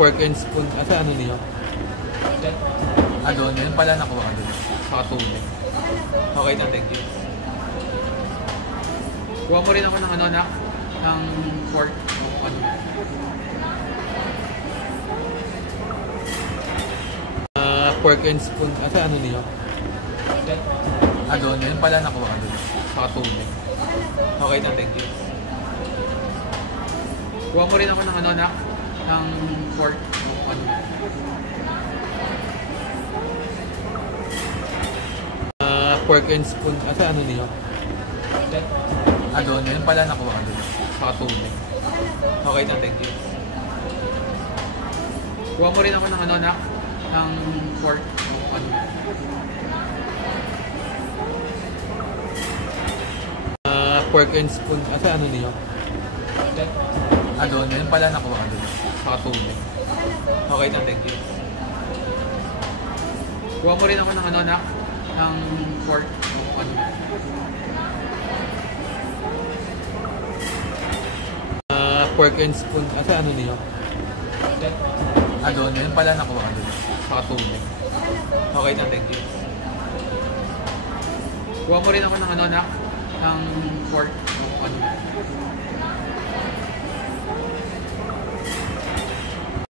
Pork and spoon. Asa ano niyo? Doon. Yun pala nakuha ka doon. Pakatulog. Okay na, thank you. Kuha mo rin ako ng ano na? Ng pork. Ano? Pork and spoon. Asa ano niyo? Doon. Yun pala nakuha ka doon. Pakatulog. Okay na, thank you. Kuha mo rin ako ng ano na? Ng pork. Ano? Pork and spoon. Asa ano niyo? Doon. Yun pala nakuha ka doon. Pakatulog. Okay na, thank you. Kuha mo rin ako ng ano na? Ng pork. Ano? Pork and spoon. Asa ano niyo? Doon. Yun pala nakuha ka doon. Pakatulog. Okay na, thank you. Kuha mo rin ako ng ano na? Ng pork. Ano? Pork and spoon. Asa ano niyo? Doon. Yun pala nakuha ka doon. Pakatulog. Okay na, thank you. Kuha mo rin ako ng ano na? Ng pork. Ano?